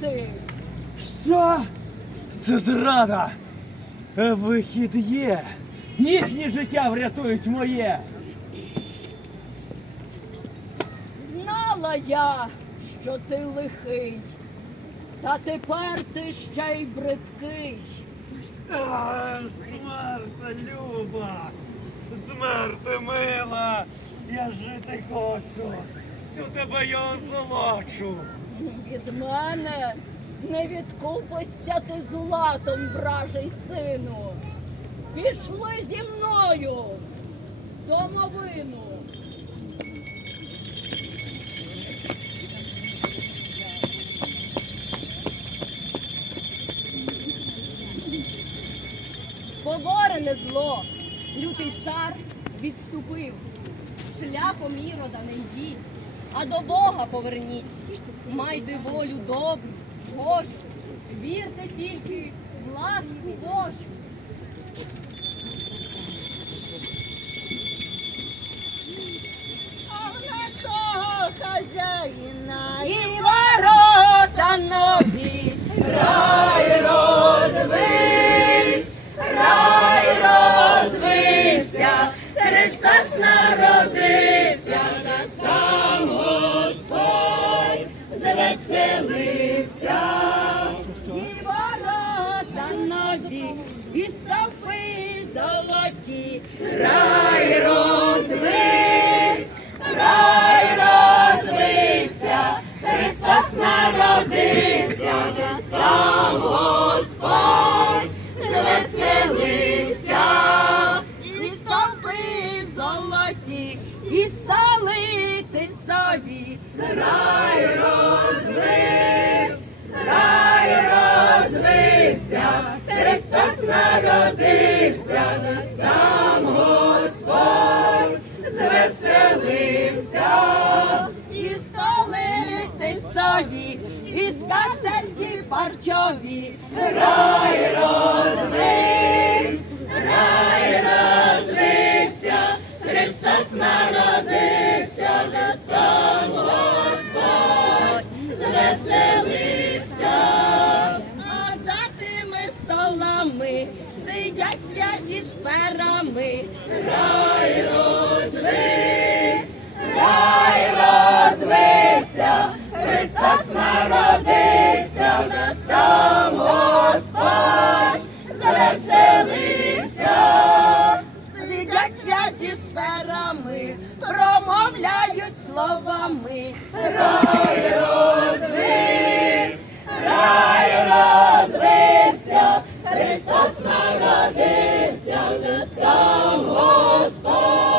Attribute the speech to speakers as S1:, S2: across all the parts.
S1: ти?
S2: Що? Це зрада. Е, Вихід є. Їхнє життя врятують моє.
S1: Знала я, що ти лихий. Та тепер ти ще й бридкий.
S2: А, Смерта люба, смерти мила, я жити хочу, всю тебе я озолочу.
S1: Від мене не відкупишся ти златом, вражий сину. Пішли зі мною домовину. Поборене зло, лютий цар відступив. Шляхом ірода не йдіть, а до Бога поверніть. Майте волю добру, Божу, вірте тільки в ласку Божу. Одного хазяїна і ворота нові,
S3: звеселився,
S1: і столи тисові, і скатерті парчові,
S3: рай розвився, рай розвився, Христос народився, сам Господь звеселився.
S1: А за тими столами сидять святі з перами.
S3: Рай розвився, Христос народився, сам Господь звеселився.
S1: Сидять святі з перами, промовляють словами.
S3: Рай розвився, рай розвився, Христос народився, сам Господь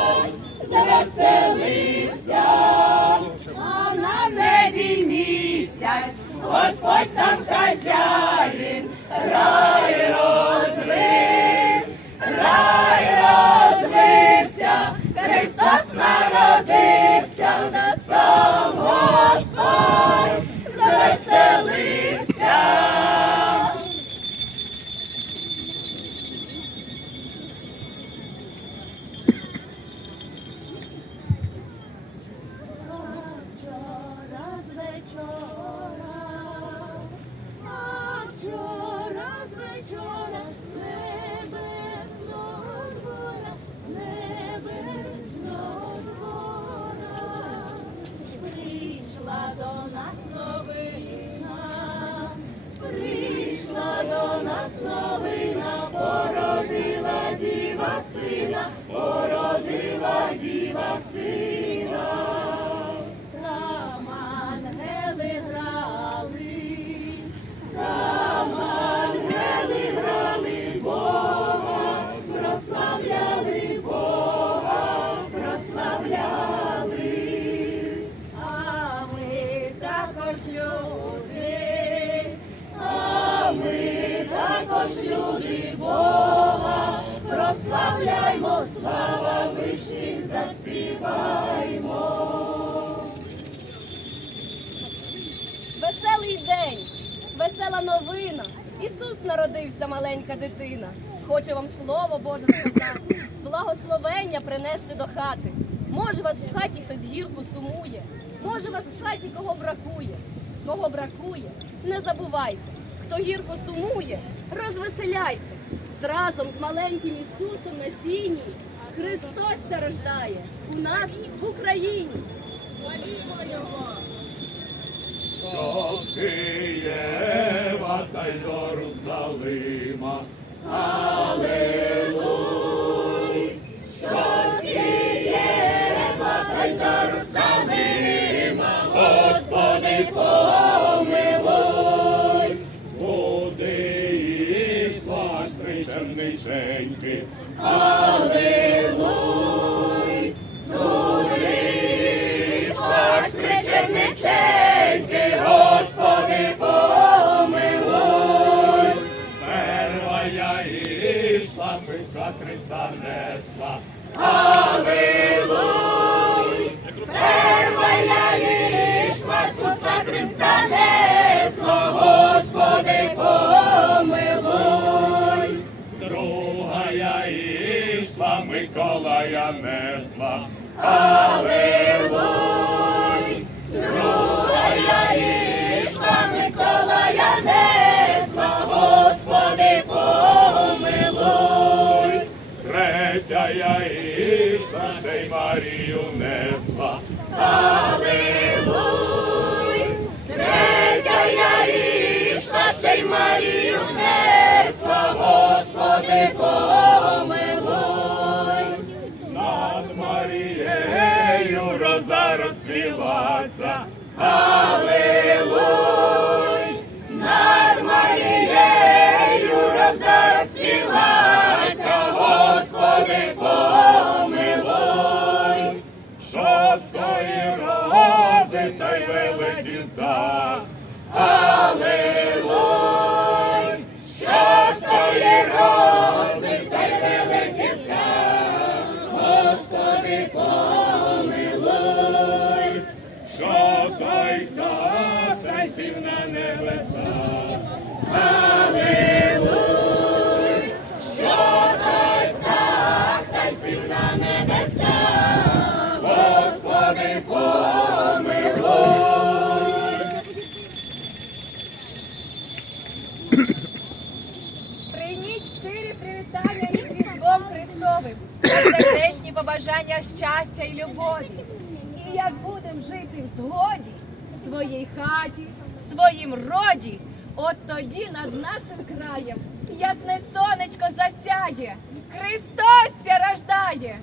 S3: Господь там хазяїн, рай розвився, рай розвився, Христос народився, сам Господь звеселився.
S1: Маленька дитина. Хочу вам слово Боже сказати, благословення принести до хати. Може, вас в хаті хтось гірку сумує, може, вас в хаті кого бракує. кого бракує, не забувайте, хто гірко сумує, розвеселяйте. Зразом з маленьким Ісусом на сіні Христос рождає у нас в Україні. Славімо Його!
S4: Києва до Єрусалима.
S3: Господи,
S4: Марію несла.
S3: Аллилуй, третя ішла, ще й
S4: так та й сів на небеса.
S3: Аллилуй!
S1: От тоді над нашим краєм ясне сонечко засяє, Христос ся
S3: рождає.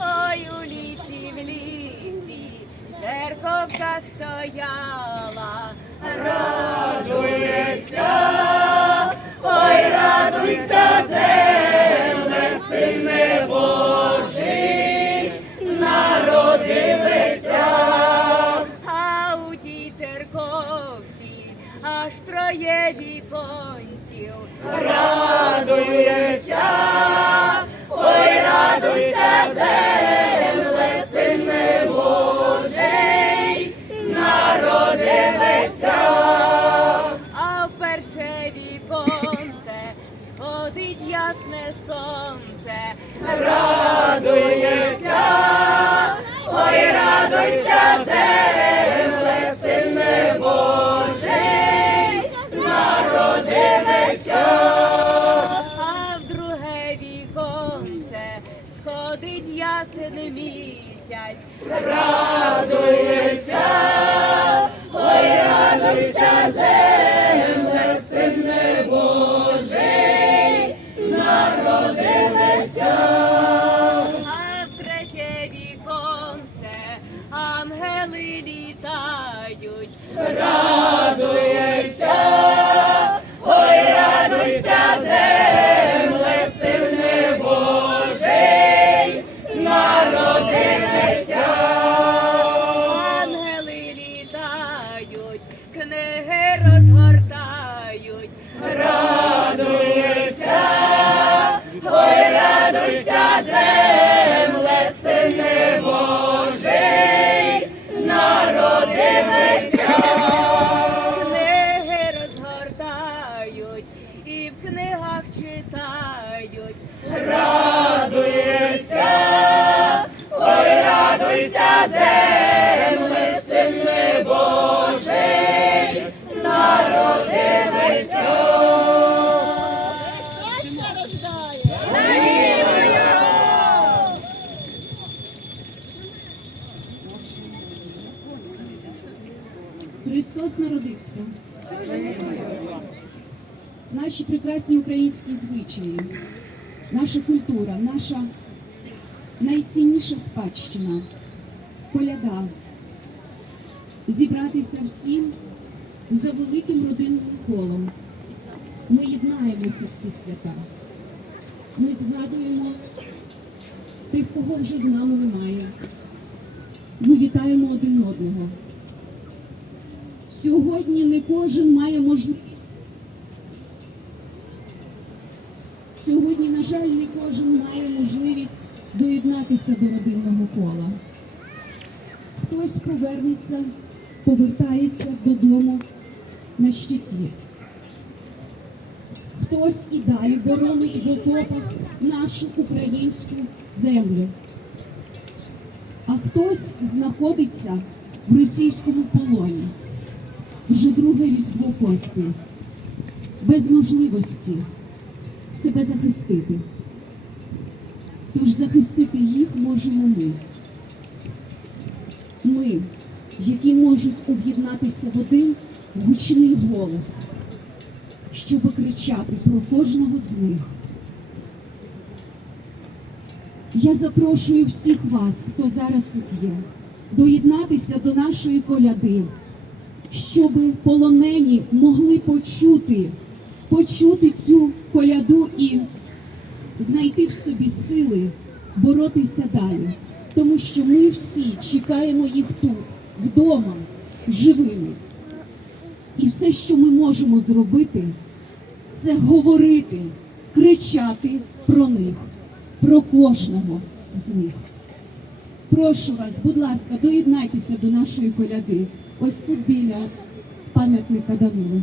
S1: Ой, у лісі, в лісі, церковка стояла,
S3: радуйся, ой, радуйся, земле,
S1: троє віконців,
S3: радуйся, ой, радуйся, земле,
S1: народився. Наші прекрасні українські звичаї, наша культура, наша найцінніша спадщина, коляда. Зібратися всім за великим родинним колом. Ми єднаємося в ці свята. Ми згадуємо тих, кого вже з нами немає. Ми вітаємо один одного. Сьогодні не кожен має можливість. Сьогодні, на жаль, не кожен має можливість доєднатися до родинного кола. Хтось повернеться, повертається додому на щиті. Хтось і далі боронить в окопах нашу українську землю. А хтось знаходиться в російському полоні. Вже друге різдво поспіль, без можливості себе захистити. Тож захистити їх можемо ми. Ми, які можуть об'єднатися в один гучний голос, щоб кричати про кожного з них. Я запрошую всіх вас, хто зараз тут є, доєднатися до нашої коляди, щоб полонені могли почути, почути цю коляду і знайти в собі сили боротися далі. Тому що ми всі чекаємо їх тут, вдома, живими. І все, що ми можемо зробити, це говорити, кричати про них, про кожного з них. Прошу вас, будь ласка, доєднайтеся до нашої коляди. Ось тут біля пам'ятника Данилу.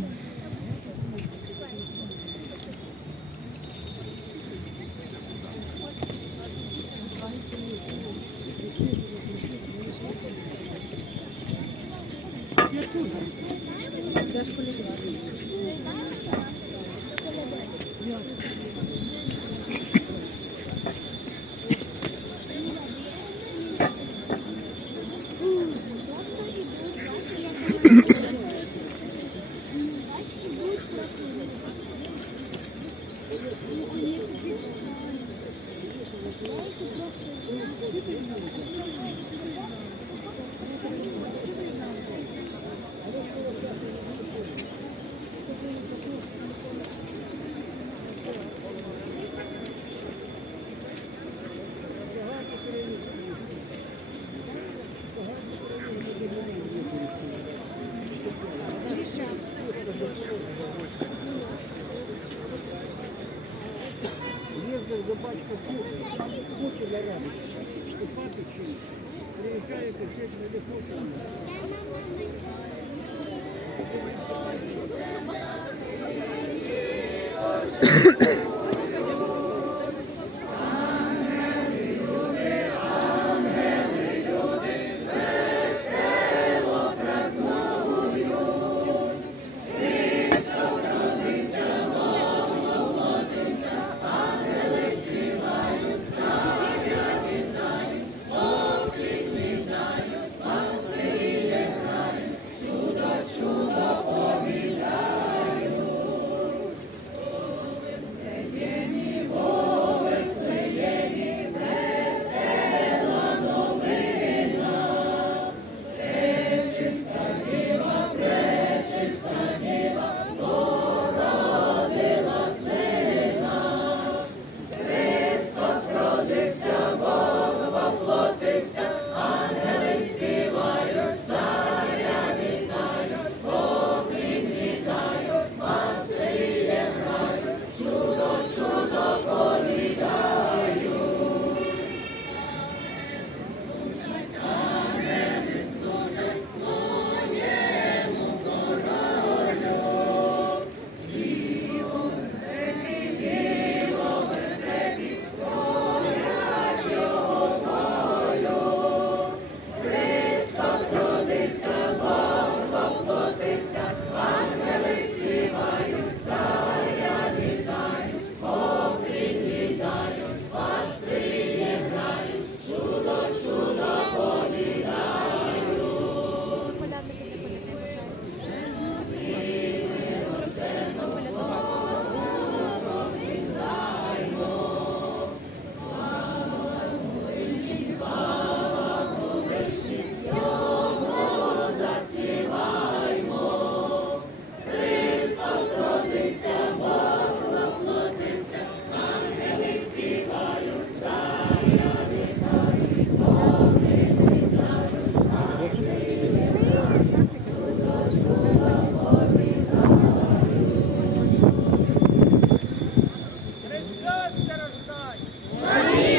S4: quero
S3: ajudar. as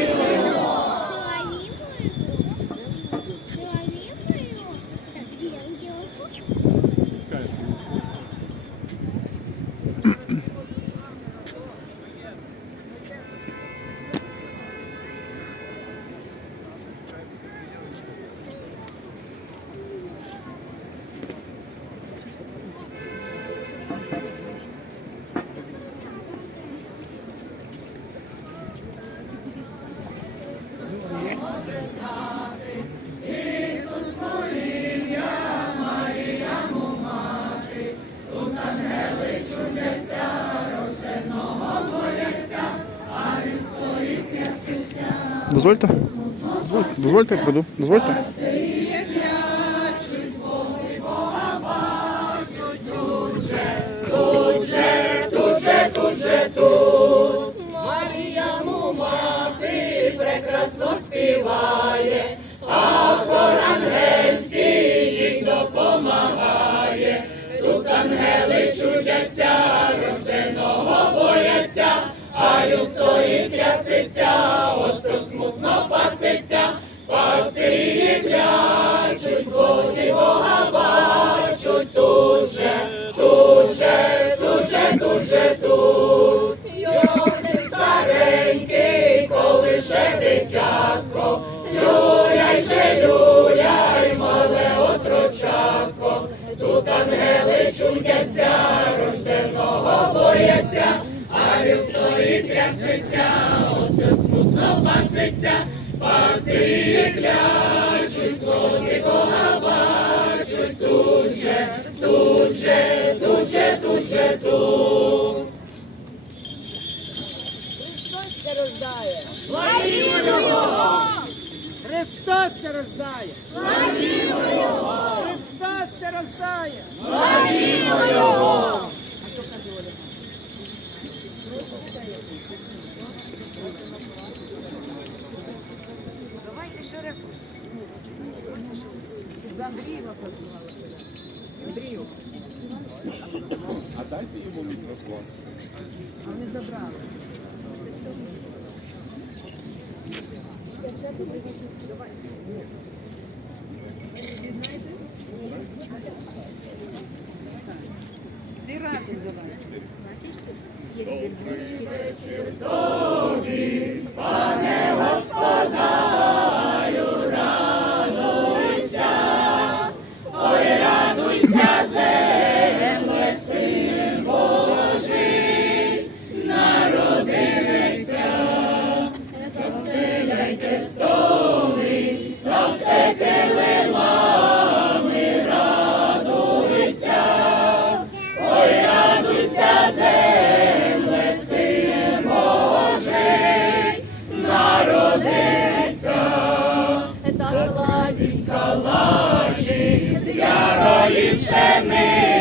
S3: Дозвольте? Дозвольте, я прийду. Дозвольте. Тут же, тут же, тут же, тут. Маріяму мати прекрасно співає, а хор допомагає. Тут ангели чудяться. тут тут, Йосип старенький, коли ще дитятко, люляй же, люляй, мале отрочатко, тут ангели чуняться, рожденного бояться, а він стоїть трясеться, осе смутно паситься, пасиє кля.
S4: rozdajesz.
S3: send me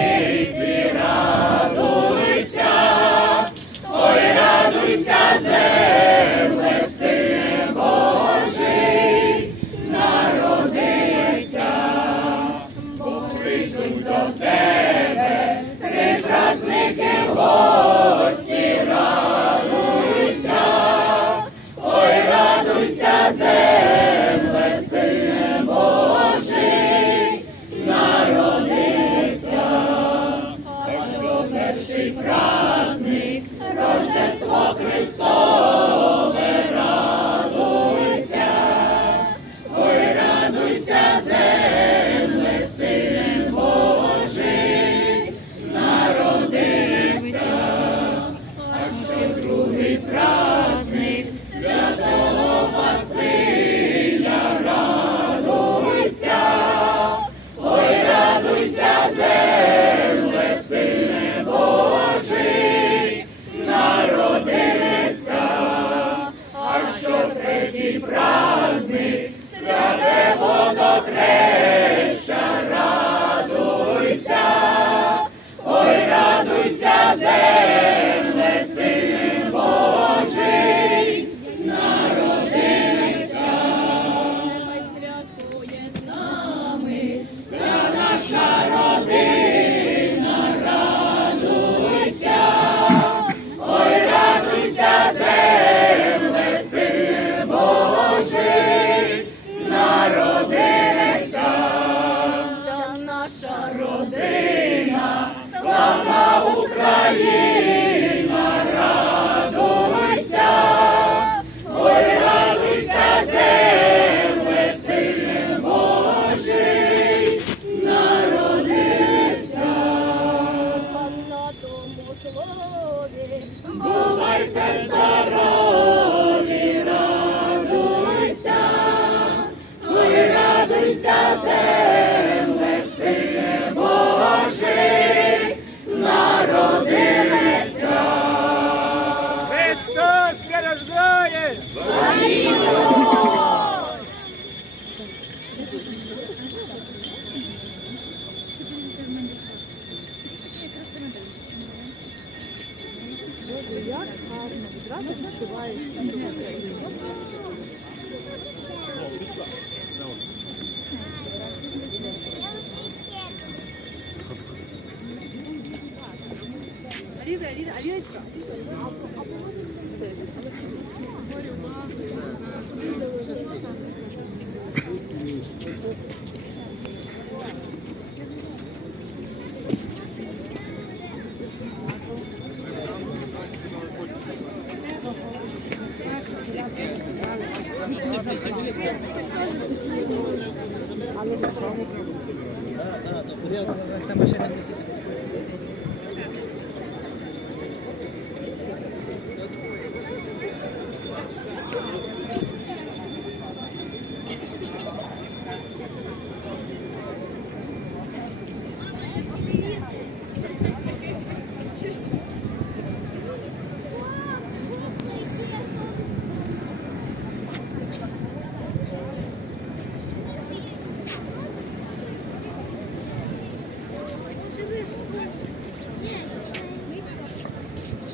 S3: Esta машина